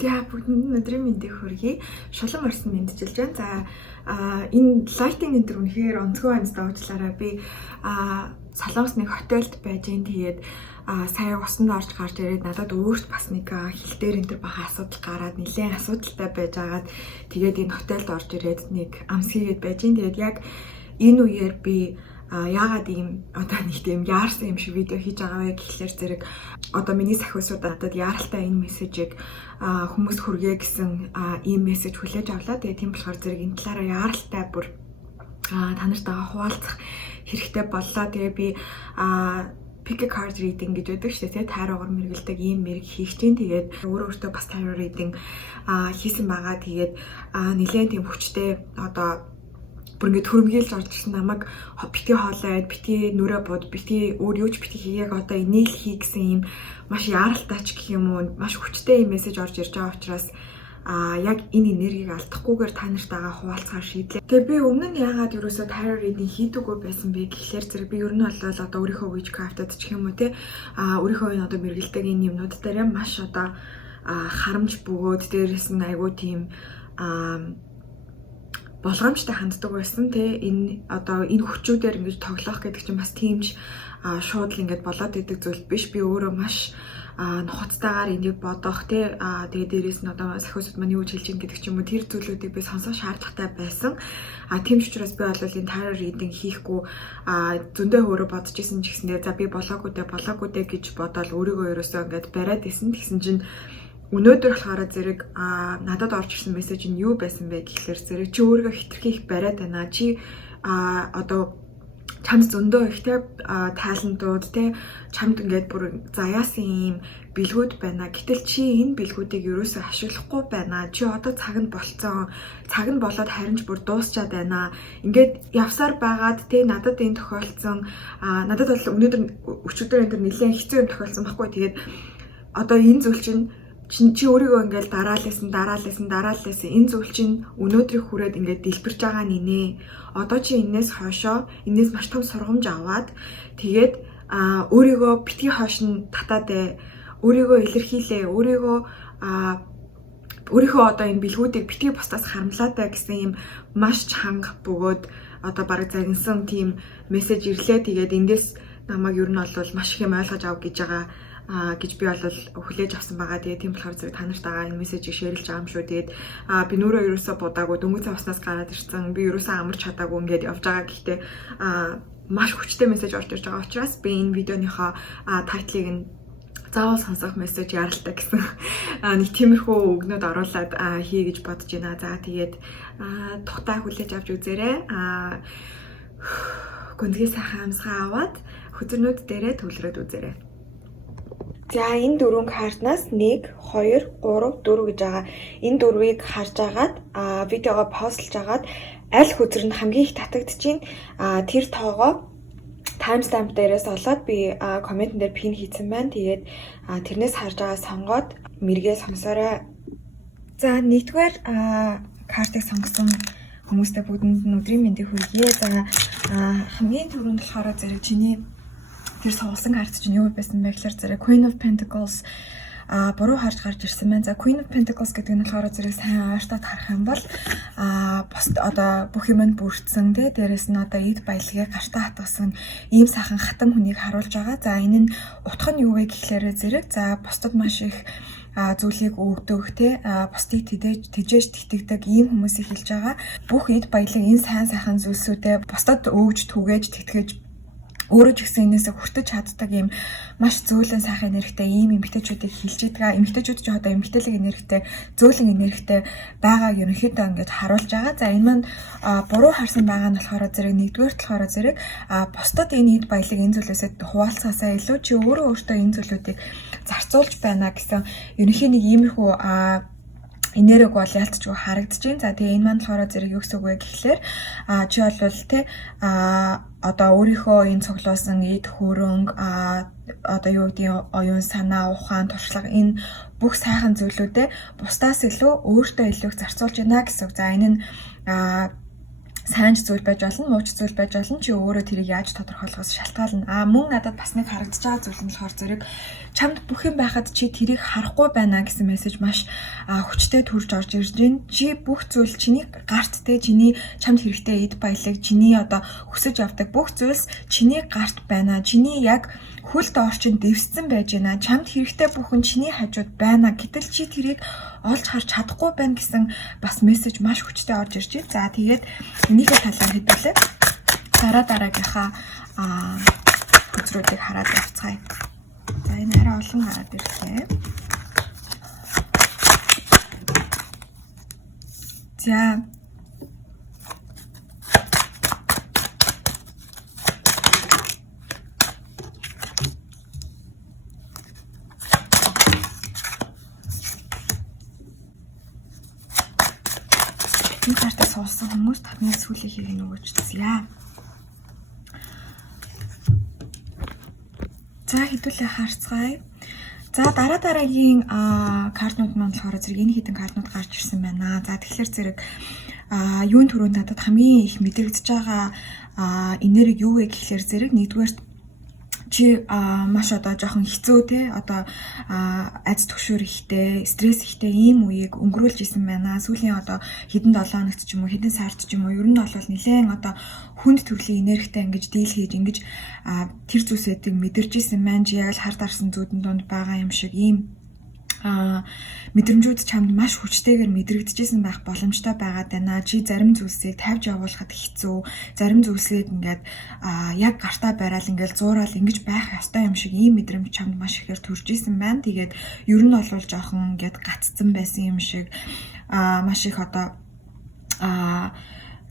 За бүгдэнд өдрийн мэндийг хүргэе. Шулан орсон мэдчилж байна. За энэ лайтинг энэ төр үнэхээр онцгой амьсдаа уучлаарай. Би Солонгос нэг хотелд байж гэн тэгээд сая усанд орж гарч ирээд надад өөрт бас нэг хил дээр энэ төр бага асуудал гараад нэлээд асуудалтай байж агаад тэгээд энэ хотелд орж ирээд нэг амс хийгээд байж гэн. Тэгээд яг энэ үеэр би яагаад ийм одоо нэг тийм яарсан юм шиг видео хийж байгаа вэ гэхлээр зэрэг одоо миний сахиусууд надад яаралтай энэ мессежийг хүмүүс хүргээ гэсэн ийм мессеж хүлээж авлаа. Тэгээ тийм болохоор зэрэг энэ талаараа яаралтай бүр та нартайгаа хуваалцах хэрэгтэй боллоо. Тэгээ би pick a card reading гэж байдаг шүү дээ. Тайруугаар мэргэлдэг ийм мэрэг хийх чинь тэгээд өөртөө бас tarot reading хийсэн байгаа. Тэгээд нэлээд тийм хүчтэй одоо бүр ингэж хөрмгийлж орж ирсэн намайг бити хоолойд, бити нүрэ бод, бити өөр юу ч бити хийгээг одоо энийг хий гэсэн юм маш яаралтай ч гэх юм уу маш хүчтэй юм мессеж орж ирж байгаа учраас яг энэ энергийг алдахгүйгээр та нартайгаа хуваалцахаар шийдлээ. Тэгээ би өмнө нь яагаад ерөөсөө tarot reading хийдэггүй байсан бэ гэхлээр зэрэг би ер нь бол одоо өөрийнхөө witchcraft-д ч юм уу те өөрийнхөө энэ одоо мэргэлдэг энэ юмнууд дээр маш одоо харамж бөгөөд дээрээс нь айгүй тийм болгоомжтой ханддаг байсан те энэ одоо энэ хүчүүдээр ингэж тоглох гэдэг чинь бас тиймч шууд л ингэж болоод идэг зүйл биш. Би өөрөө маш нухацтайгаар энийг бодох те тэгээд дээрээс нь одоо сахиусууд маань юу хэлж ийн гэдэг ч юм уу тэр зүйлүүдийг би сонсох шаардлагатай байсан. Тийм ч учраас би бол энэ tarot reading хийхгүй зөндөө өөрөө бодож исэн ч гэсэндээ за би болоогүй дээ гэж бодоод өөрийгөө ерөөсөө ингэж бариад исэн. Тэгсэн чинь өнөөдөр болохоор зэрэг надад орж ирсэн мессеж нь юу байсан бэ гэхлээр зэрэг чи өөрийгөө хитрхи их бариад байна. Чи одоо чамд зөндөө их те талентууд те чамд ингээд бүр заяасан юм бэлгүүд байна. Гэтэл чи энэ бэлгүүдийг ерөөсөө ашиглахгүй байна. Чи одоо цаг нь болцсон. Цаг нь болоод харинч бүр дуусчаад байна. Ингээд явсаар байгаад те надад энэ тохиолдсон. Надад бол өнөөдөр өчигдөр энэ нэлээд хэцүү юм тохиолдсон байхгүй. Тэгээд одоо энэ зүйл чинь чи өөрийгөө ингээл дараалсан энэ зүйл чинь өнөөдрийг хүрээд ингээд дэлбэрч байгаа нинэ. Одоо чи энэс хойшоо энэс маш том сургамж аваад тэгээд өөрийгөө битгий хойш нь татаад өөрийгөө илэрхийлээ. Өөрийнхөө одоо энэ бэлгүүдийг битгий бусдаас харамлаатай гэсэн юм маш чанга бөгөөд одоо бараг загинсан тийм мессеж ирлээ. Тэгээд эндээс намайг ер нь бол маш их юм ойлгож ав гэж байгаа гэж би бол хүлээж авсан байгаа. Тэгээ тийм болохоор зэрэг та нартайгаа энэ мессежийг шеэрлж байгаа юм шүү. Тэгээд би нүрөө ерөөсөө будаагүй дөнгөж уснаас гараад ирсэн. Би ерөөсөө амарч чадаагүй ингээд явж байгаа. Гэхдээ маш хүчтэй мессеж орж ирж байгаа учраас би энэ видеоныхоо тайтлыг нь заавал сонсох мессеж яралтай гэсэн нэг тиймэрхүү үгнүүд оруулаад хий гэж бодож байна. За тэгээд тухтай хүлээж авч үзээрэй. Гүнзгий сайхан амсгаа аваад хөзөрнүүд дээрээ төвлөрөөд үзээрэй. За энэ дөрвөн картнаас 1, 2, 3, 4 гэж байгаа. Энэ дөрвийг харж агаад видеогоо постлж агаад аль хөзөр нь хамгийн их татагдчихээн тэр тоогоо таймстамп дээрээс олоод би комментэн дээр пин хийсэн байна. Тэгээд тэрнээс харж байгаа сонгоод мэргээ сонсоорой. За нэгдүгээр картыг сонгосон хүмүүстээ бүгдэнд нь өдрийн мэндийг хүргье. За хамгийн түрүүнд болохоор зэрэг чиний тэр суулсан карт чинь юу байсан бэ гэхээр зэрэг Queen of Pentacles буруу харж гарч ирсэн байна. За Queen of Pentacles гэдэг нь болохоор зэрэг сайн ойртоод харах юм бол одоо бүх юм нь бүрдсэн тий дээрэс нь одоо эд баялагийг гартаа хатгасан ийм сайхан хатан хүнийг харуулж байгаа. За энэ нь утга нь юу вэ гэхлээр зэрэг за бусдад маш их зүйлийг өгдөг тий бусдыг тэжээж тэтгэдэг ийм хүмүүсийг хэлж байгаа. Бүх эд баялаг энэ сайн сайхан зүйлсүүдээ бусдад өгж түгээж тэтгэж өөрөө ч гэсэн энэсээ хүртэж чаддаг юм маш зөөлөн сайхан энергитэй ийм эмэгтэйчүүдийг хилж идэг. Эмэгтэйчүүд ч одоо эмэгтэйлэг энергитэй, зөөлөн энергитэй байгааг ерөнхийдөө ингэж харуулж байгаа. За энэ маань буруу харсан байгаа нь болохоор зэрэг нэгдүгээр талаараа зэрэг бусдад энэ эд баялаг энэ зүйлээсээ хуваалцахаасаа илүү чи өөртөө энэ зүйлүүдийг зарцуулж байна гэсэн ерөнхий нэг иймэрхүү энерги бол ялцчгүй харагдаж байна. За тэгээ энэ маань болохоор зэрэг юу гэсэн үг вэ гэхлээр чи бол те одоо өөрийнхөө энэ цуглуулсан эд хөрөнгө одоо юу гэдэг оюун санаа, ухаан, туршлага энэ бүх сайхан зүйлүүдээ бусдаас илүү өөртөө илүү зарцуулж байна гэсэн үг. За энэ нь сайн зүйл байж болно, мууч зүйл байж болно. Чи өөрөө тэрийг яаж тодорхойлохоос шалтгаална. Мөн надад бас нэг харагдаж байгаа зүйл нь болохоор зэрэг чамд бүх юм байхад чи тэрийг харахгүй байна гэсэн мессеж маш хүчтэй төрж орж ирж байна. Чи бүх зүйл чиний гарт те чиний чамд хэрэгтэй эд баялаг, чиний одоо хүсэж явдаг бүх зүйлс чиний гарт байна. Чиний яг хүлд орчин дэвссэн байж байна. Чамд хэрэгтэй бүхэн чиний хажууд байна. Гэтэл чи тэрийг олж харж чадахгүй байна гэсэн бас мессеж маш хүчтэй орж ирж байна. За тэгээд энийхээ талаар хэдүүлээ. Дараагийнхаа хөзрүүдийг хараад явцгаая. За энэ арай олон гараад ирлээ. За энэ картаа суулсан хүмүүс таны сүлийнхийг нөгөөчцгийа. За хэдүүлээ харцгаая. За дараагийн картнууд маань болохоор зэрэг энэ хідэн картнууд гарч ирсэн байна. За тэгэхээр зэрэг юун түрүүнд надад хамгийн их мэдрэгдэж байгаа энерги юу вэ гэхлээр зэрэг нэгдүгээр чи маш одоо жоохон хэцүү те одоо айц төгшөр ихтэй, стресс ихтэй ийм үеийг өнгөрүүлж исэн байна. Сүүлийн одоо хэдэн 7 хоногт ч юм уу, хэдэн сард ч юм уу, ер нь бол нэлээд одоо хүнд төрлийн энергитэй ингэж дийл хийж ингэж тэр зүйлсүүдийг мэдэрч исэн маань чи яг л хар дарсан зүудэн донд байгаа юм шиг ийм мэдрэмжүүд чамд маш хүчтэйгээр мэдрэгдэжсэн байх боломжтой байгаад байна. Чи зарим зүйлсийг тавьж явуулахад хэцүү, зарим зүйлсийг ингээд яг гартаа бараал ингээд зуурал ингэж байх ёстой юм шиг ийм мэдрэмж чамд маш ихээр төрж исэн байна. Тэгээд ер нь бол жоохон ингээд гаццсан байсан юм шиг маш их одоо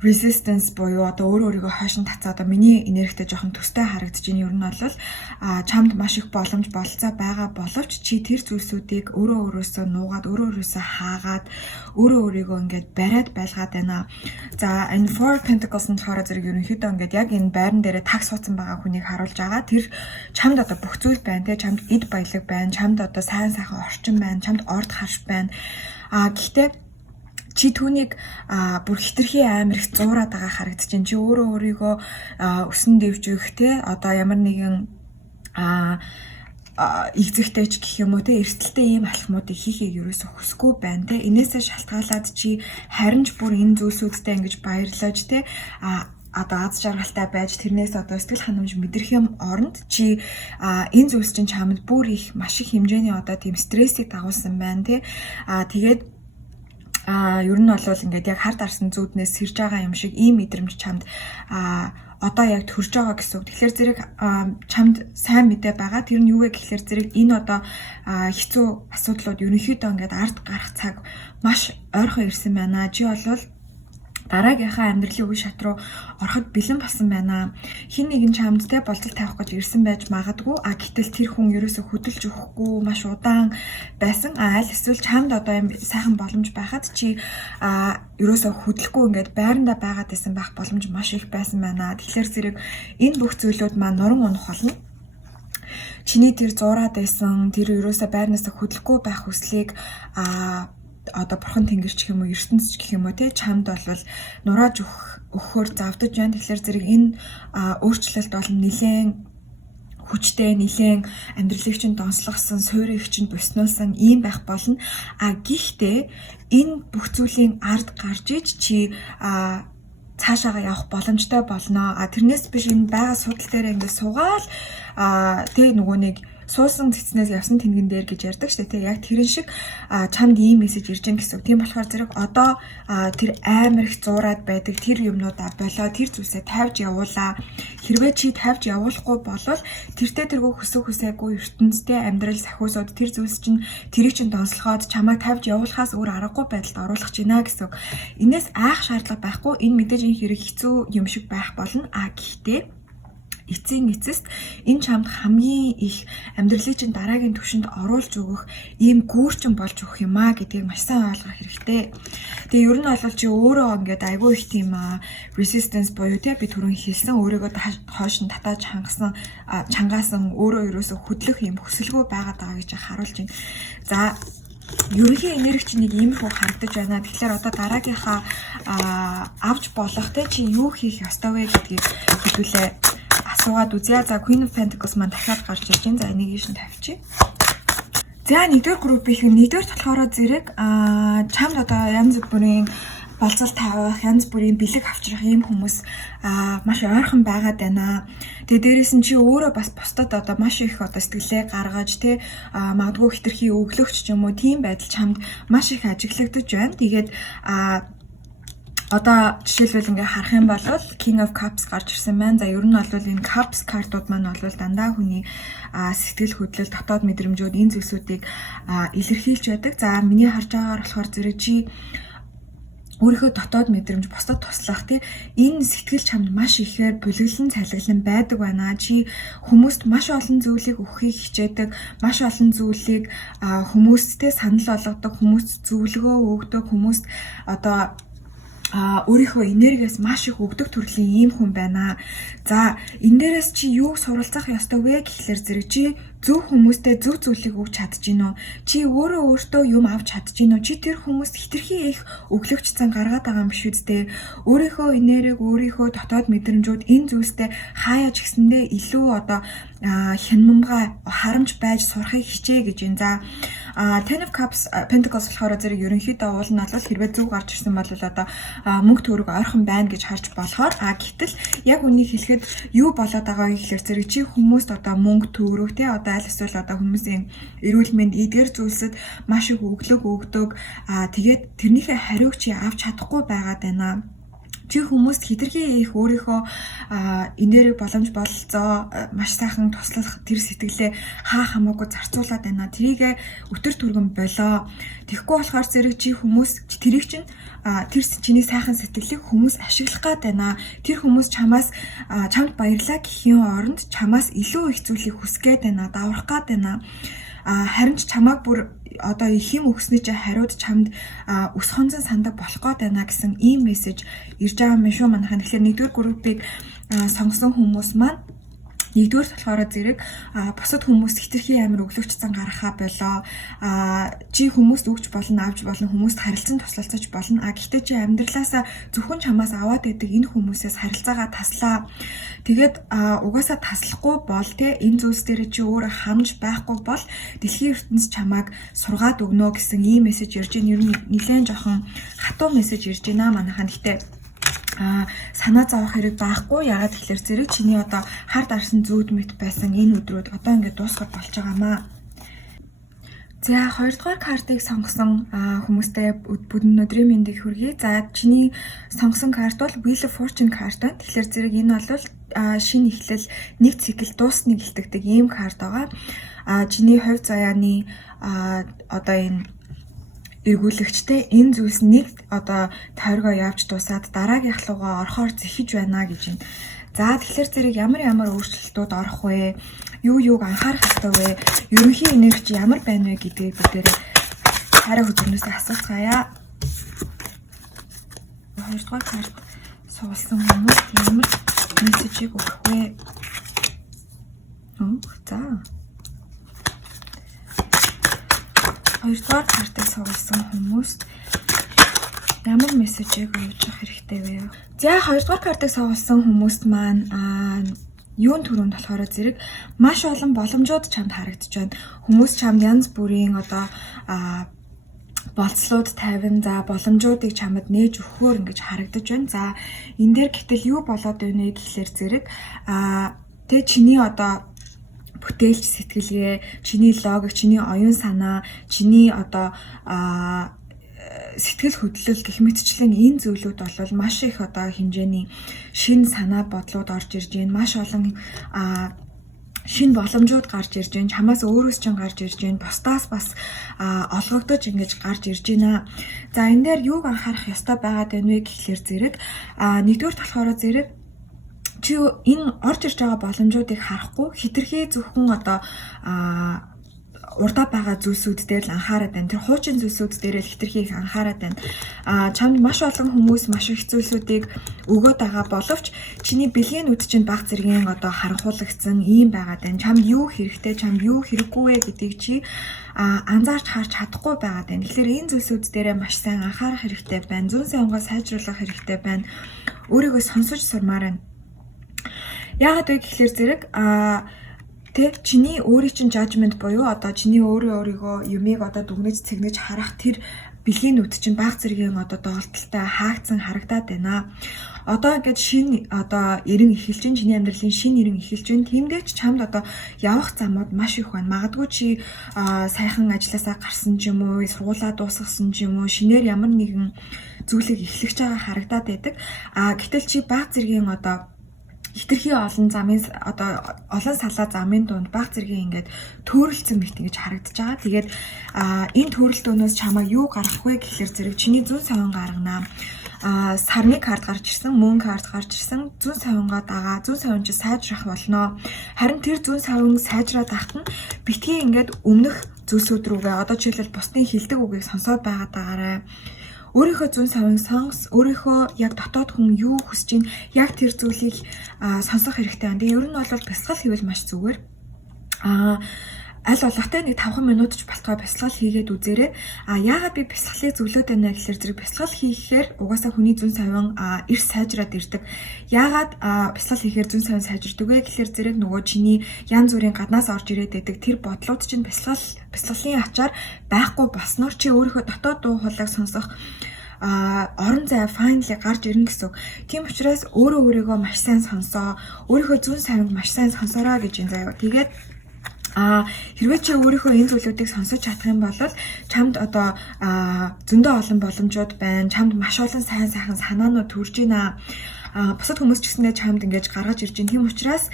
resistance буюу одоо өөрийгөө хойш нь тацаа одоо миний энергитэй жоохон төстэй харагдаж байна. Ер нь бол чамд маш их боломж болцоо байгаа боловч чи тэр зүйлсүүдийг өөрөөсөө нуугаад өөрөөсөө хаагаад өөрийгөө ингээд бариад байлгаад байна. За энэ Four Pentacles нь болохоор зэрэг ерөнхийдөө ингээд яг энэ байран дээрээ таг суудсан байгаа хүнийг харуулж байгаа. Тэр чамд одоо бүх зүйл байна те, чамд эд баялаг байна, чамд одоо сайн сайхан орчин байна, чамд орд харш байна. Гэхдээ чи түүнийг бүр хитрхи амар их зуураад байгаа харагдаж байна. Чи өөрийгөө өсөн дэвжих те одоо ямар нэгэн игзэгтэй ч гэх юм уу те эрсдэлтэй ийм алхмуудыг хийхийг ерөөсө хүсэхгүй байна те. Энээсээ шалтгаалаад чи харин ч бүр энэ зүйлсүүдтэй ингэж баярлаж те одоо аз жаргалтай байж тэрнээс одоо сэтгэл ханамж мэдрэх юм оронд чи энэ зүйлс чинь чамд бүр их маш их хэмжээний одоо тийм стрессийг дагуулсан байна те. Тэгээд ер нь бол ингээд яг хар дарсан зүуднээс сэрж байгаа юм шиг ийм мэдрэмж чамд одоо яг төрж байгаа гэсэн үг. Тэгэхээр зэрэг чамд сайн мэдээ байгаа. Тэр нь юу вэ гэхэлэр зэрэг энэ одоо хэцүү асуудлууд ерөнхийдөө ингээд ард гарах цаг маш ойрхон ирсэн байна. Чи болвол дараагийнхаа амьдралын үе шат руу ороход бэлэн болсон байна. Хин нэгэн чамд те болцол тавих гэж ирсэн байж магадгүй. Гэтэл тэр хүн ерөөсө хөдөлж өгөхгүй маш удаан байсан. Аль эсвэл чамд одоо юм сайхан боломж байхад чи ерөөсө хөдлөхгүй ингээд байрандаа байгаад байсан байх боломж маш их байсан байна. Тэгэхээр зэрэг энэ бүх зүйлүүд маань нуран унах болно. Чиний тэр зураад байсан тэр ерөөсө байрнаасаа хөдлөхгүй байх хүслийг одоо бурхан тэнгэрч гэх юм уу ертөнцч гэх юм уу те чамд бол нурааж өгөхөөр завдаж байна. Тэгэхээр зэрэг энэ өөрчлөлт бол нэлээд хүчтэй, нэлээд амьдралыг чинь донслогсон, суурийг чинь буснуулсан ийм байх болно. Гэхдээ энэ бүх зүйлийн ард гарч иж чи цаашаага явах боломжтой болно. Тэрнээс биш энэ байгаа судал дээр ингээд суугаал тэг нөгөө нэг суусан цэцнээс явсан тэнгэн дээр гэж ярьдаг шүү дээ. Яг тэрэн шиг чамд ийм мессеж ирж байгаа гэсэн. Тийм болохоор зэрэг одоо тэр амар их зуураад байдаг тэр юмнуудаа болоо тэр зүйлсээ тавьж явуулаа. Хэрвээ чи тавьж явуулахгүй болвол тэртээ тэргөө хүсээгүй ертөнцтэй амьдрал сахиусууд тэр зүйлс чинь тэрийг чинь донслоход чамайг тавьж явуулахаас өөр аргагүй байдалд оруулах гэж байна гэсэн. Энээс айх шаардлага байхгүй. Энэ мэдээж энэ хэрэг хэцүү юм шиг байх болно. Гэхдээ эцсийн эцэст энэ чамд хамгийн их амьдралын чинь дараагийн түвшинд оруулж өгөх ийм гүүрчин болж өгөх юм гэдгийг маш сайн ойлгох хэрэгтэй. Тэгээ ер нь бол чи өөрөө ингээд айгүй их тийм resistance буюу те би түрүүн хэлсэн өөрийгөө хойш нь татаж чангаасан өөрөө ерөөсө хөдлөх юм хүсэлгүй байгаад байгаа гэж харуулж байна. За ерөнхий энерги чинь нэг иймэрхүү харагдаж байна. Тэгэхээр одоо дараагийнхаа авч болох те чи юу хийх ёстой вэ гэдгийг хэлүүлээ асуугаад үзье. За Queen of Pentacles маань дахиад гарч ирж байна. За энийг ийш нь тавьчих. За нэгдүгээр группийн нэгдүгээр болохоор зэрэг чамд одоо янз бүрийн болцол тавих, янз бүрийн бэлэг авчрах ийм хүмүүс маш ойрхон байгаад байна. Тэгээ дээрээс нь чи өөрөө бас бусдад одоо маш их одоо сэтгэлээ гаргаж тэ магадгүй хитрхи өглөгч ч юм уу тийм байдал чамд маш их ажиглагдаж байна. Тэгээд одоо жишээлбэл ингээ харах юм бол King of Cups гарч ирсэн байна. За ер нь бол энэ Cups картууд маань бол дандаа хүний сэтгэл хөдлөл, дотоод мэдрэмжүүд энэ зүйлсүүдийг илэрхийлж байдаг. За миний харж байгаагаар болохоор зэрэг чи өөрийнхөө дотоод мэдрэмж бусдад туслах тий энэ сэтгэл чамд маш ихээр бүлэглэн цалиглан байдаг байна. Чи хүмүүст маш олон зүйлийг өгөхийг хичээдэг, маш олон зүйлийг хүмүүсттэй санал болгодог, хүмүүст зөвлөгөө өгдөг, хүмүүст одоо өөрийнхөө энергиас маш их өгдөг төрлийн ийм хүн байна. За энэ дээрээс чи юуг суралцах ёстой вэ гэхлээр зэрэг чи зөв хүмүүстэй зөв зүйлийг өгч чадж гинөө. Чи өөртөө юм авч чадж гинөө. Чи тэр хүмүүст хитрхи их өглөгч цан гаргаад байгаа юм биш үстэй. Өөрийнхөө энерги, өөрийнхөө дотоод мэдрэмжүүд энэ зүйлстэй хаяаж гисэндээ илүү одоо хянамга харамж байж сурахыг хичээ гэж байна. За Ten of Cups Pentacles болохоор зэрэг ерөнхийдөө уул нь бол хэрвээ зөв гарч ирсэн бол одоо мөнгө төгрөг ойрхон байна гэж харж болохоор гэтэл яг үнийг хэлэхэд юу болоод байгаа гэхэлэр зэрэг чи хүмүүст одоо мөнгө төгрөг тий одоо аль эсвэл одоо хүмүүсийн эрүүл мэнд эдгээр зүйлсэд маш их өглөг өгдөг тэгээд тэрнийхээ хариуг чи авч чадахгүй байгаад байна. Чи хүмүүст хитрхи их өөрийнхөө энерги боломж бололцоо маш сайхан туслах тэр сэтгэлээ хамаагүй зарцуулаад байна. Тэрийг өтөр түргэн болоо. Тэгэхгүй болохоор зэрэг чи хүмүүс тэрийг чинь тэр чиний сайхан сэтгэлийг хүмүүс ашиглах гээд байна. Тэр хүмүүс чамд баярлаа гэхийн оронд чамаас илүү их зүйлийг хүсэх гээд байна, даврах гээд байна. Харин ч чамааг бүр одоо их юм өгснөй чи хариуд чамд өс хонзон сандаг болох гээд байна гэсэн ийм мессеж ирж байгаа юм шүү манайхан. Тэгэхээр нэгдүгээр группийг сонгосон хүмүүс маань нэгдүгээр болохоор зэрэг бусад хүмүүс хитрхи амар өглөгч цан гаргахаа болоо. Чи хүмүүст өгч болно, авч болно, хүмүүст харилцан туслалцаж болно. Гэхдээ чи амьдралаасаа зөвхөн чамаас аваад идэг энэ хүмүүсээс харилцаагаа таслаа. Тэгээд угаасаа таслахгүй бол те энэ зүйлс дээр чи өөрөө хамж байхгүй бол дэлхийн ертөнц чамааг сургаад өгнө гэсэн ийм мессеж ирж байна. Ер нь нэлээд жоохон хатуу мессеж ирж байна манайхан. Гэхдээ санаа зовох хэрэг байхгүй. Ягаад гэхээр зэрэг чиний одоо хар дарсан зүүд мэт байсан энэ өдрүүд одоо ингээд дуусгах болж байгаамаа. За хоёрдугаар картыг сонгосон хүмүүстээ бүдэн өдрийн мэндийг хүргэе. За чиний сонгосон карт бол Wheel of Fortune карт байна. Тэгэхээр зэрэг энэ бол шинэ эхлэл нэг цикл дууссныг илтгэдэг ийм карт байгаа. Чиний хувь заяаны одоо энэ эргүүлэгчтэй энэ зүйлс нэг одоо тойргоо явж дуусаад дараагийнх руугаа орохоор зэхиж байна гэж байна. За тэгэхээр зэрэг ямар өөрчлөлтүүд орох вэ? Юуг анхаарах ёстой вэ? Ерөнхий энерги ямар байна вэ гэдгийг бүгдээр хараа хөтөлнөөсөө асууцгаая. Хоёрдугаар карт суулсан хүмүүс ямар мессежийг өгөх вэ? За. Хоёрдугаар картыг суулсан хүмүүст ямар мессежийг өгж явах хэрэгтэй вэ? За хоёрдугаар картыг суулсан хүмүүст маань юун түрүүнд болохоор зэрэг маш олон боломжууд чамд харагдаж байна. Хүмүүс чамд янз бүрийн одоо болцлууд тавина. За боломжуудыг чамд нээж өгөхөөр ингэж харагдаж байна. За энэ дээр гэтэл юу болоод байна вэ гэхлээр зэрэг тэ чиний одоо бүтээлч сэтгэлгээ, чиний логик, чиний оюун санаа, чиний одоо сэтгэл хөдлөл гэх мэтчлэн энэ зүйлүүд бол маш их одоо хэмжээний шин санаа бодлууд орж ирж байна. Маш олон шин боломжууд гарч ирж байна. Чамаас өөрөөс чинь гарч ирж байна. Бусдаас бас олгогдож ингэж гарч ирж байна. За энэ дээр юуг анхаарах ёстой байгаад байна вэ гэхлээр зэрэг нэгдүгээр болохоор зэрэг чи энэ орж ирж байгаа боломжуудыг харахгүй хитрхи зөвхөн одоо урдаа байгаа зүйлсүүд дээр л анхаарал байна. Тэр хуучин зүйлсүүд дээр л хэтэрхий их анхаарал байна. Чамд маш олон хүмүүс маш их зүйлсүүдийг өгөөд байгаа боловч чиний бэлгэнүүд чинь баг зэргийн одоо харанхуулагдсан ийм байгаад байна. Чамд юу хэрэгтэй, чамд юу хэрэггүй вэ гэдгийг чи анзаарч харж чадахгүй байгаад байна. Тэгэхээр энэ зүйлсүүд дээрээ маш сайн анхаарах хэрэгтэй байна. Зүүн савнгаа сайжруулах хэрэгтэй байна. Өөрийгөө сонсож сурмаар байна. Яагаад вэ гэхэлэр зэрэг тэг чиний өөрийн чинь judgment буюу одоо чиний өөрийгөө юмыг одоо дүгнэж цэгнэж харах тэр бэлгэнүүд чинь баг зэргийн одоо доолтолтой хаагдсан харагдаад байна. Одоо ингээд шинэ одоо эрен эхэлж чинь чиний амьдралын шинэ эрен эхэлж чинь тиймдээ ч чамд одоо явах замууд маш их байна. Магадгүй чи сайхан ажилласаа гарсан ч юм уу, сургуулаа дуусгасан ч юм уу, шинээр ямар нэгэн зүйлийг эхлэж байгаа харагдаад байдаг. Гэтэл чи баг зэргийн одоо хитрхи олон замын одоо олон салаа замын дунд баг зэргийн ингээд төөрөлцөн мэт ингэж харагдаж байгаа. Тэгээд энэ төөрөлтөөнөөс чамаа юу гарах вэ гэхэлэр зэрэг чиний зүүн савин гаргана. Сарны карт гарч ирсэн, мөн карт гарч ирсэн. Зүүн савингаа дагаа. Зүүн савин чи сайжрах болно. Харин тэр зүүн савин сайжраад ахт нь битгий ингээд өмнөх зүйлсүүд рүүгээ одоо жишээлбэл бусдын хилдэг үгийг сонсоод байгаад байгаарай. Өөрийнхөө зүүн савин сонс, өөрийнхөө яг дотоод хүн юу хүсэж чинь яг тэр зүйлийг сонсох хэрэгтэй байна. Тэгээ ер нь бол бясалгал хийвэл маш зүгээр. Аль болготой нэг 5 минут ч балтгай бясалгал хийгээд үзээрэй. Яагаад би бясалгалыг зөвлөд байна гэхэлэр зэрэг бясалгал хийхээр угаасаа хүний зүүн савин эрс сайжраад ирдэг. Яагаад бясалгал хийхээр зүүн савин сайжирдаг вэ гэхэлэр зэрэг нөгөө чиний янз бүрийн гаднаас орж ирээд байдаг тэр бодлууд чинь бясалгалын ачаар байхгүй болсноор чи өөрийнхөө дотоод дуу хоолойг сонсох орон зай finally гарч ирнэ гэсэн. Тийм учраас өөрийгөө маш сайн сонсоо. Өөрийнхөө зүүн савинг маш сайн сонсороо гэж энэ заяа. Тэгээд хэрвээ чи өөрийнхөө энэ зүйлүүдийг сонсож чадах юм бол чамд одоо зөндөө олон боломжууд байна. Чамд маш олон сайн санаанууд төрж байна. Бусад хүмүүс ч гэсэндээ чамд ингэж гаргаж ирж байна. Тийм учраас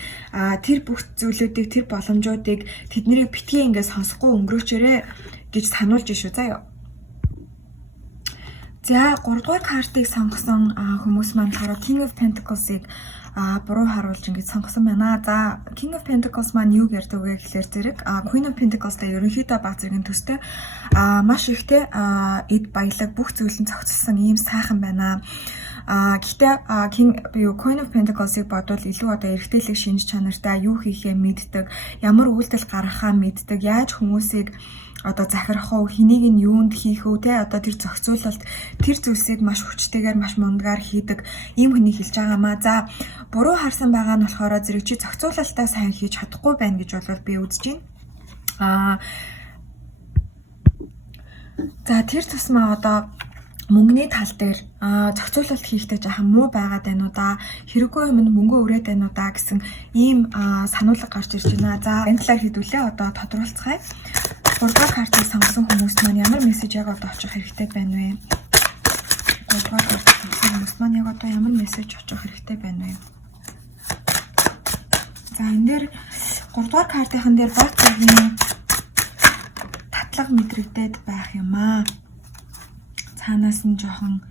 тэр бүх зүйлүүдийг, тэр боломжуудыг тэднийг битгий ингэж сонсохгүй өнгөрөөчээрэй гэж сануулж шүү заяа. За 3 дугаар картыг сонгосон хүмүүс маань болохоор King of Pentacles-ыг буруу харуулж ингэж сонгосон байна. За King of Pentacles маань юу ярьдаг вэ гэхэлэр зэрэг Queen of Pentacles-тай ерөнхийдөө баг зэргийн төстэй маш ихтэй эд баялаг бүх зүйл нь цогцолсон ийм сайхан байна. Гэхдээ Queen of Pentacles-ыг бодвол илүү одоо эрэгтэйлэг шинж чанартай юу хийхээ мэддэг, ямар үйлдэл гаргахаа мэддэг, яаж хүмүүсийг одоо захирах уу, хэнийг нь юунд хийх үү те одоо тэр зохицуулалт тэр зүйлсийг маш хүчтэйгээр маш мундагаар хийдэг ийм хүний хэлж байгаамаа. За буруу харсан байгаа нь болохоор зэрэг чи зохицуулалтаа сайн хийж чадахгүй байна гэж бол би үзэж байна. За тэр тусмаа одоо мөнгөний тал дээр зохицуулалт хийхдээ жаахан муу байгаад байна уу да, хэрэггүй юм мөнгө өрөөд байна уу да гэсэн ийм сануулга гарч ирж байна. За энэ талаар хэдүүлээ одоо тодорхойлцгаая. 3 дугаар картыг сонгосон хүмүүс маань ямар мессеж яг одоо очих хэрэгтэй байна вэ? 3 дугаар картыг сонгосон хүмүүс маань яг одоо ямар мессеж очих хэрэгтэй байна вэ? За энэ дээр 3 дугаар картын дээр баг цагийн татлага мэдрэгдээд байх юм аа. Цаанаас нь жоохон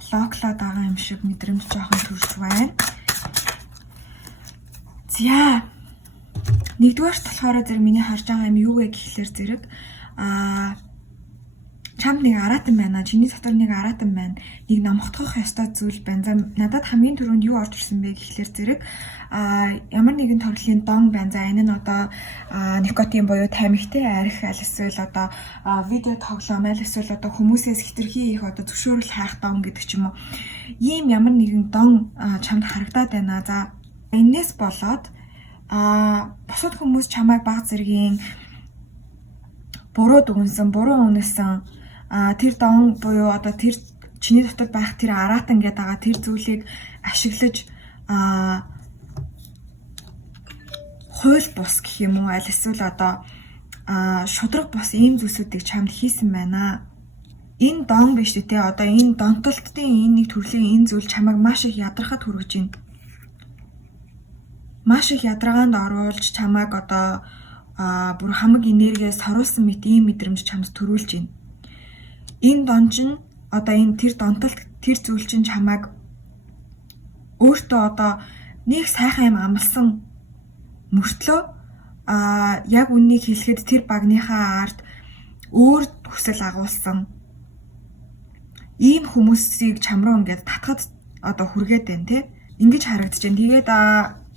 блоклоод байгаа юм шиг мэдрэмж жоохон төрж байна. За нэгдүгээрт болохоор зэрэг миний харж байгаа юм юу вэ гэхэлэр зэрэг чамд нэг аратан байна. Чиний дотор нэг аратан байна. Нэг номхотгох ёстой зүйл байна. За надад хамгийн түрүүнд юу орж ирсэн бэ гэхэлэр зэрэг ямар нэгэн төрлийн дон байна. За энэ нь одоо никотин буюу тамхитай арх аль эсвэл одоо видео тоглоом аль эсвэл одоо хүмүүсээс хитрхи их одоо зөвшөөрөл хайх дон гэдэг ч юм уу. Ийм ямар нэгэн дон чамд харагдаад байна. За энэс болоод бусад хүмүүс чамайг баг зэргийн буруу дүгнсэн, буруу үнэлсэн тэр дон буюу одоо тэр чиний дотор байх тэр аратан гэдэг байгаа тэр зүйлийг ашиглаж хууль бус гэх юм уу аль эсвэл одоо шудраг бус ийм зүйлсүүдийг чамд хийсэн байна. Энэ дон биш үү те, одоо энэ донтолтын энэ нэг төрлийн энэ зүйл чамайг маш их ядрахад хүргэж байна. Маш их ядаргаанд оруулж чамайг одоо бүр хамаг энергиээс соруулсан мэт ийм мэдрэмж чамд төрүүлж байна. Энэ дон чинь одоо энэ тэр донтолт тэр зүйл чинь чамайг өөртөө одоо нэг сайхан юм амлсан мөртлөө яг үннийг хэлэхэд тэр багныхаа ард өөр хүсэл агуулсан ийм хүмүүсийг чам руу ингээд татхад одоо хүргээд байна те. Ингэж харагдаж байна. Тэгээд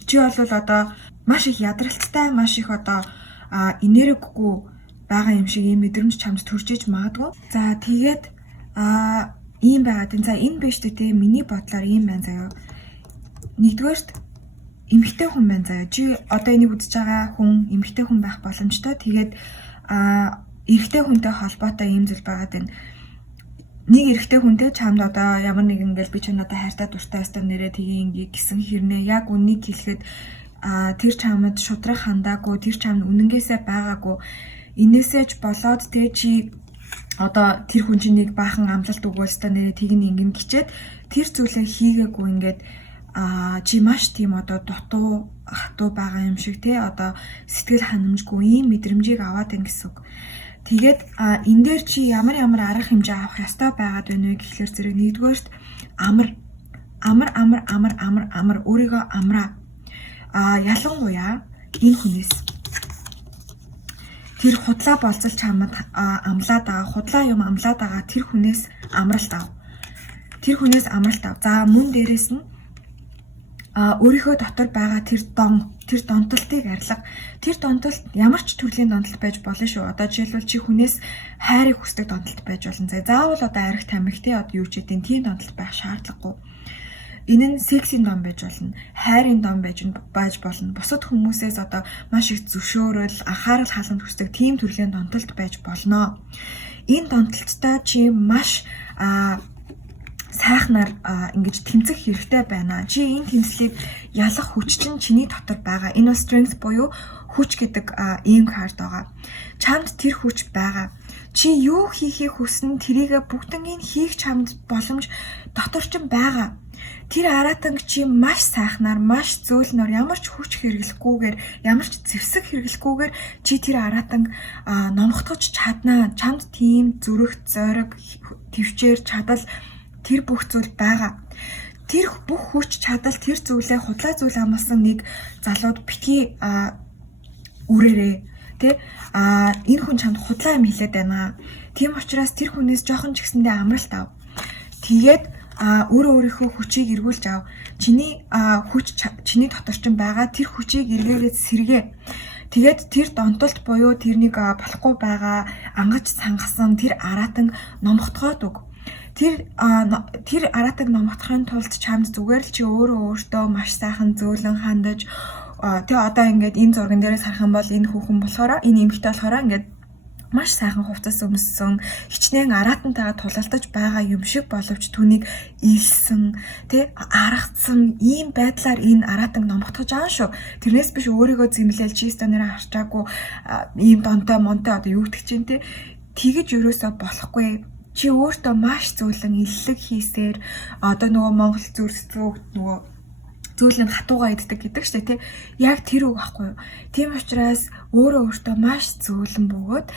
чи бол одоо маш их ядралттай, маш их одоо энергигүй байгаа юм шиг ийм мэдрэмж чамд төрж иж магадгүй. За тэгээд ийм байгаад энэ. За энэ биш үү те. Миний бодлоор ийм байна заяа. Нэгдүгээрт эмэгтэй хүн байна заяа. Чи одоо энийг үзэж байгаа хүн эмэгтэй хүн байх боломжтой. Тэгээд эрэгтэй хүнтэй холбоотой ийм зүйл байгаад байна. Нэг эрэгтэй хүнтэй чамд одоо ямар нэг ингээл би ч надад хайртай дуртай өстө нэрээ тгий гэсэн хэрнээ яг үнийг хэлэхэд тэр чамд шудрах хандаагүй, тэр чамд үнэнгээсээ байгаагүй. Инээсээ ч болоод тэ чи одоо тэр хүн чинь нэг баахан амлалт өгөөстэй нэрээ тгий ингэн гिचээд тэр зүйлээ хийгээгүй ингээд чи маш тийм одоо дутуу хатуу байгаа юм шиг те одоо сэтгэл ханамжгүй ийм мэдрэмжийг аваад ин гэсэн үг. Тэгээд энэ дээр чи ямар арга хэмжээ авах ёстой байгаад байна вэ гэхлээр зэрэг нэгдүгээрт амар өөрийгөө амраа. Ялангуяа энэ хүнээс тэр худлаа болцол чамд амлаад байгаа, худлаа юм амлаад байгаа тэр хүнээс амралт ав. Тэр хүнээс амралт ав. За мөн дээрэс нь өөрийнхөө дотор байгаа тэр донтолтыг арилга. Тэр донтолт ямар ч төрлийн донтолт байж болно шүү. Одоо жишээлбэл чи хүнээс хайрыг хүсдэг донтолт байж болно. Заавал одоо арх тамхитай одоо юу ч гэдэг тийм донтолт байх шаардлагагүй. Энэ нь сексийн дон байж болно. Хайрын дон байж болно. Бусад хүмүүсээс одоо маш их зөвшөөрөл, анхаарал халуун хүсдэг тийм төрлийн донтолт байж болно. Энэ донтолттой чи маш сайхнаар ингэж тэмцэх хэрэгтэй байна. Чи энэ тэмцлийг ялах хүч чинь чиний дотор байгаа. Энэ бол strength буюу хүч гэдэг ийм карт байгаа. Чамд тэр хүч байгаа. Чи юу хийхийг хүснэ тэрийг бүгднийг хийх чамд боломж дотор чинь байгаа. Тэр аратанг чи маш сайхнаар, маш зөөлнөр ямар ч хүч хэрэглэхгүйгээр, ямар ч зэвсэг хэрэглэхгүйгээр чи тэр аратанг номхотгож чаднаа. Чамд тийм зүрх, зориг, төвчээр, чадал тэр бүх зүйл байгаа. Тэр бүх хүч чадал тэр зүйлээ худлаа зүйл амласан нэг залууд битгий үрээрээ тэ энэ хүн чамд худлаа юм хэлээд байна. Тийм учраас тэр хүнээс жоохон ч гэсэндээ амралт ав. Тэгээд өөрийнхөө хүчийг эргүүлж ав. Чиний хүч чиний дотор ч байгаа тэр хүчийг эргээрээ сэргээ. Тэгээд тэр донтолт буюу тэрнийг болохгүй байгаа ангаж сангасан тэр аратан номхотгоод өг. Тэр аратаг номхотхын тулд чамд зүгээр л чи өөртөө маш сайхан зөөлөн хандаж тэгээ одоо ингээд энэ зурган дээрээс харах юм бол энэ хүүхэн болохоор энэ эмэгтэй болохоор ингээд маш сайхан хувцас өмссөн хичнээн аратантайгаа тулалдаж байгаа юм шиг боловч түүнийг илсэн тэ аргацсан ийм байдлаар энэ аратаг номхотгож байгаа шүү. Тэрнээс биш өөрийгөө зэмлэл чистоноор харчаагүй ийм донтой монтой одоо юу гэдэг чинь тэ тэгэж юусоо болохгүй. Чи өөртөө маш зөөлөн иллэг хийсээр одоо нөгөө Монгол зүрсцүүг нөгөө зөөлөн хатуугаа иддэг гэдэг штэ тий. Яг тэр үг байхгүй юу. Тийм учраас өөртөө маш зөөлөн бөгөөд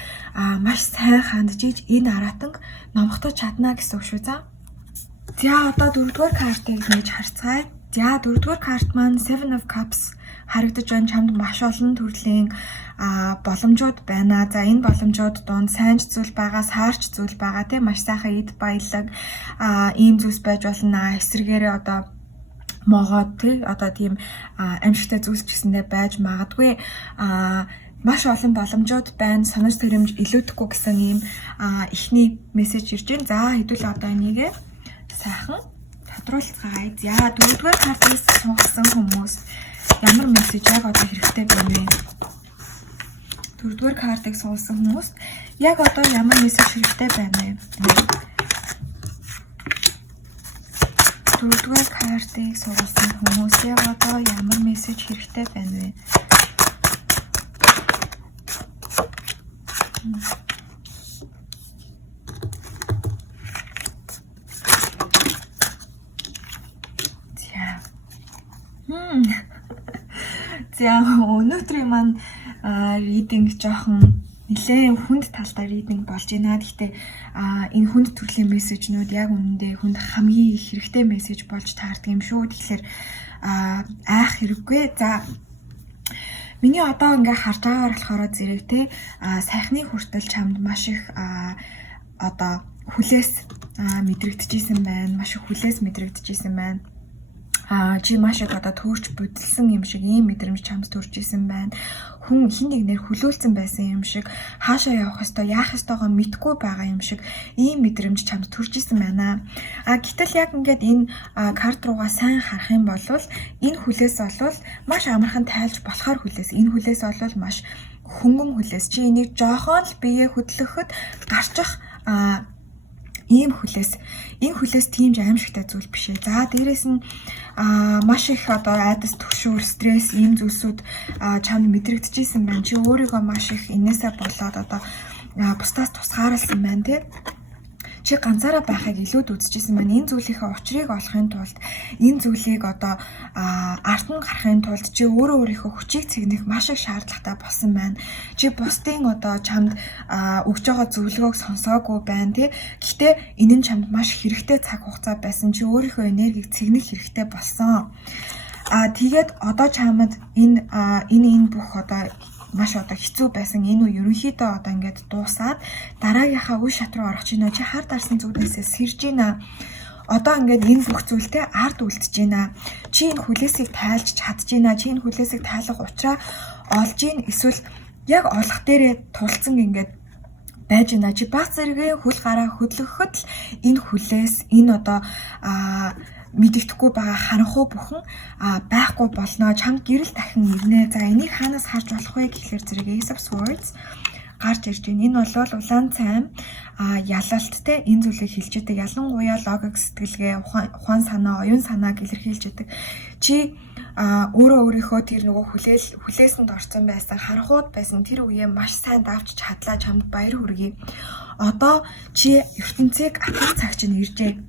маш сайн хандж иж энэ аратанг номхотож чадна гэсэн үг шүү за. За одоо дөрөвдүгээр картыг нээж харцгаая. За дөрөвдүгээр карт маань Seven of Cups харагдаж байна. Чамд маш олон төрлийн боломжууд байна. За энэ боломжууд донд сайнч зүйл байгаа, саарч зүйл байгаа тийм маш сайхан эд баялаг ийм зүйлс байж болно. Эсрэгээрээ одоо могоод тий одоо тийм амжилттай зүйлс гэсэндээ байж магадгүй. Маш олон боломжууд байна. Санаж төрөмж илүүдэхгүй гэсэн ийм ихний мессеж ирж байна. За хэдүүл одоо энийг сайхан тодруулцгаая. За дөрөвдүгээр картаас сонгосон хүмүүс ямар мессеж яг одоо хэрэгтэй байна вэ? Дөрөвдүгээр картыг суулсан хүмүүс яг одоо ямар мессеж хэрэгтэй байна вэ? Дөрөвдүгээр картыг суулсан хүмүүс яг одоо ямар мессеж хэрэгтэй байна вэ? За өнөөдрийн маань reading жоохон нэлээд хүнд талтай reading болж байна. Гэхдээ энэ хүнд төрлийн мессежнүүд яг үнэндээ хүнд хамгийн их хэрэгтэй мессеж болж таардаг юм шүү. Тэгэхээр айх хэрэггүй. За Миний одоо ингээ харж байгаагаар болохоор зэрэг те сайхны хүртэл чамд маш их одоо хүлээс мэдрэгдэжсэн байна. Маш их хүлээс мэдрэгдэжсэн байна. Чи маш их одоо төөрч бүдэлсэн юм шиг ийм мэдрэмж чамд төрж исэн байна. Хүн хин нэгнээр хүлээлцэн байсан юм шиг, хаашаа явах ёстой, яах ёстойгоо мэдгүй байгаа юм шиг ийм мэдрэмж чамд төрж исэн байна. Гэтэл яг ингээд энэ карт руугаа сайн харах юм бол энэ хүлээс бол маш амархан тайлж болохоор хүлээс. Энэ хүлээс бол маш хөнгөн хүлээс. Чи энийг жоохон л биеэ хөдлөхөд гарчих ийм хүлээс. Энэ хүлээс тийм аимшигтай зүйл биш ээ. За дээрэс нь маш их одоо айдас түгшүүр, стресс ийм зүйлсүүд чамд мэдрэгдэжсэн байна. Чи өөрийгөө маш их энээсээ болоод одоо бусдаас тусгаарласан байна тий. Чи ганцаараа байхыг илүүд үзчихсэн байна. Энэ зүйлийнхээ учрыг олохын тулд энэ зүйлийг одоо арт нь гарахын тулд чи өөрийнхөө хүчийг цэгнэх маш их шаардлагатай болсон байна. Чи бусдын одоо чамд өгж байгаа зөвлөгөөг сонсоогүй байна тий. Гэхдээ энэ нь чамд маш хэрэгтэй цаг хугацаа байсан. Чи өөрийнхөө энергийг цэгнэх хэрэгтэй болсон. Тэгээд одоо чамд энэ бүх одоо маш одоо хэцүү байсан энэ үе ерөнхийдөө одоо ингээд дуусаад дараагийнхаа үе шат руу орох чинь чи хар дарсан зүгнээсээ сэрж гинэ. Одоо ингээд энэ бүх зүйлтэй ард үлдэж гинэ. Чи энэ хүлээсийг тайлж чадж гинэ. Чи энэ хүлээсийг тайлах учраа олж гин эсвэл яг олох дээрээ тулцсан ингээд байж гинэ. Чи баг зэрэгээ хөл гараа хөдлөхөд л энэ хүлээс энэ одоо мэдэгдэхгүй байгаа харанхуй бүхэн байхгүй болно. Чамд гэрэл дахин ирнэ. За энийг хаанаас харж болох вэ гэхээр зэрэг Ace of Swords гарч ирж байна. Энэ бол улаан цайм ялалт те энэ зүйлийг хэлж идэг. Ялангуяа логик сэтгэлгээ, ухаан санаа, оюун санааг илэрхийлж идэг. Чи өөрийнхөө тэр нөгөө хүлээсэнд орсон байсан, харанхууд байсан тэр үеэ маш сайн давж чадлаа. Чамд баяр хүргэе. Одоо чи ертөнцийг атгах цаг чинь иржээ.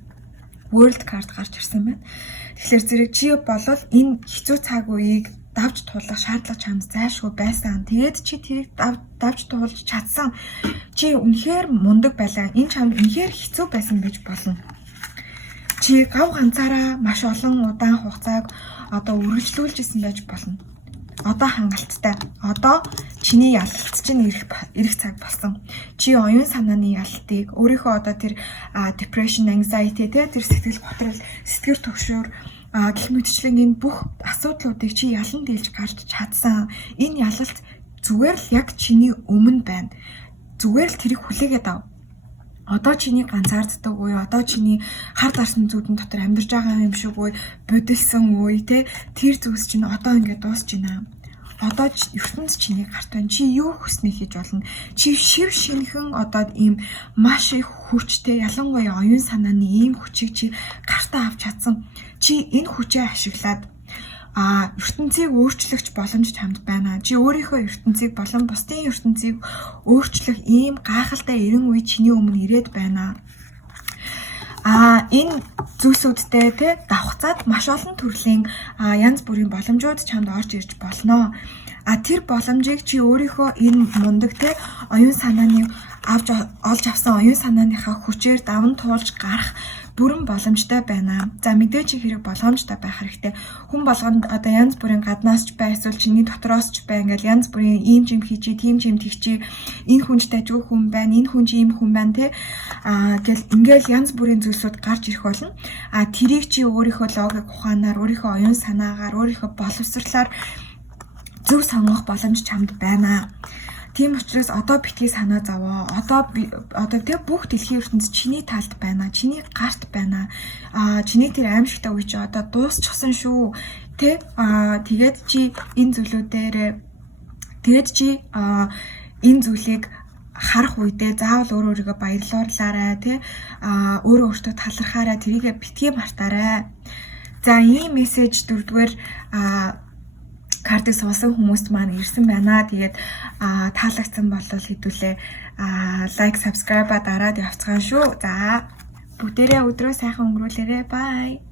World card гарч ирсэн байна. Тэгэхээр зэрэг чи болол энэ хэцүү цаг үеийг давж туулах шаардлага чамд зайлшгүй байсан. Тэгээд чи тэрийг давж туулж чадсан. Чи үнэхээр мундаг байлаа. Энэ чамд үнэхээр хэцүү байсан гэж болно. Чи гав ганцаараа маш олон удаан хугацааг одоо үргэлжлүүлж исэн байж болно. Одоо хангалттай. Одоо чиний ялалт чинь ирэх цаг болсон. Чи оюун санааны ялалтыг өөрийнхөө одоо тэр depression, anxiety тэр сэтгэл готрол, сэтгэр төвшөр гэх мэтчлэн энэ бүх асуудлуудыг чи ялан дийлж гарч чадсан. Энэ ялалт зүгээр л яг чиний өмнө байна. Зүгээр л тэрийг хүлээгээд ав. Одоо чиний ганцаарддаг үе, одоо чиний хар дарсан зүудэн дотор амьдарч байгаа юм шиг үе, будилсан үе тэр зүйлс чинь одоо ингээд дуусч байна. Одоо ертөнц чиний гарт байна. Чи юу хүснэ хийж болно. Чи шив шинхэн одоо ийм маш их хүчтэй ялангуяа оюун санааны ийм хүчийг чи гартаа авч чадсан. Чи энэ хүчээ ашиглаад ертөнцийг өөрчлөх боломж чамд байна. Чи өөрийнхөө ертөнцийг болон бусдын ертөнцийг өөрчлөх ийм гайхалтай эрен үе чиний өмнө ирээд байна. Энэ зүйлсүүдтэй давхцаад маш олон төрлийн янз бүрийн боломжууд чамд орж ирж болно. Тэр боломжийг чи өөрийнхөө энэ мундаг оюун санааны олж авсан оюун санааныхаа хүчээр даван туулж гарах бүрэн боломжтой байна. За мэдээж хэрэг боломжтой байх хэрэгтэй. Хүн болгонд одоо янз бүрийн гаднаас ч бай, эсвэл чиний дотроос ч бай, ингээл янз бүрийн ийм юм хийчи, тийм юм тэгчи, энэ хүнч дажгүй хүн байна, энэ хүн чи ийм хүн байна гэл ингээл янз бүрийн зүйлсүүд гарч ирэх болно. Тэрийг чи өөрийнхөө логик ухаанаар, өөрийнхөө оюун санаагаар, өөрийнхөө боловсрлаар зөв сонгох боломж чамд байна. Тийм учраас одоо битгий санаа зовоо. Одоо бүх дэлхийн ертөнц чиний талд байна. Чиний гарт байна. Чиний тэр аимшигтай үе чи одоо дуусчихсан шүү. Тэгээд чи энэ зүйлүүдээр энэ зүйлийг харах үедээ заавал өөрийгөө баярлуулаарай өөрөө өөртөө талархаарай. Тэрийгэ битгий мартаарай. За ийм мессеж 4-р картыг суусан хүмүүст маань ирсэн байна. Тэгээд таалагдсан бол хэдүүлээ лайк, subscribe дараад явцгаан шүү. За бүгдээрээ өдрөө сайхан өнгөрүүлээрэй. Bye.